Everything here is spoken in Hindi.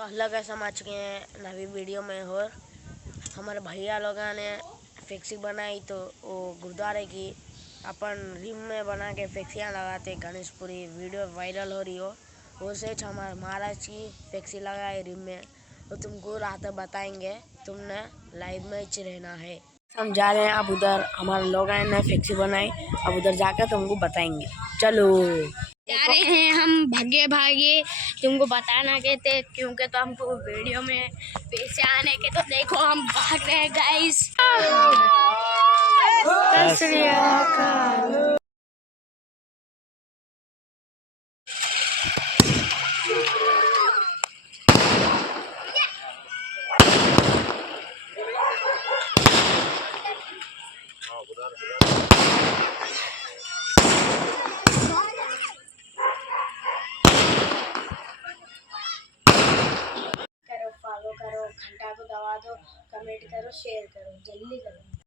अलग समझ के नवी वीडियो में और हमारे भैया लोग ने फ्लेक्सी बनाई तो वो गुरुद्वारे की अपन रिम में बना के फ्लेक्सियाँ लगाते गणेशपुरी वीडियो वायरल हो रही हो वो से हमारे महाराज की फ्लेक्सी लगाए रिम में तो तुमको रात बताएंगे तुमने लाइव में ही रहना है। हम जा रहे हैं अब उधर हमारे लोग ने फ्लेक्सी बनाई अब उधर जाकर तुमको बताएंगे। चलो जा रहे हैं हम भागे भागे तुमको बताना के थे क्योंकि तो हमको वीडियो में पैसे आने के तो देखो हम भाग रहे हैं गाइस। करो फॉलो करो घंटा को दबा दो कमेंट करो शेयर करो जल्दी करो।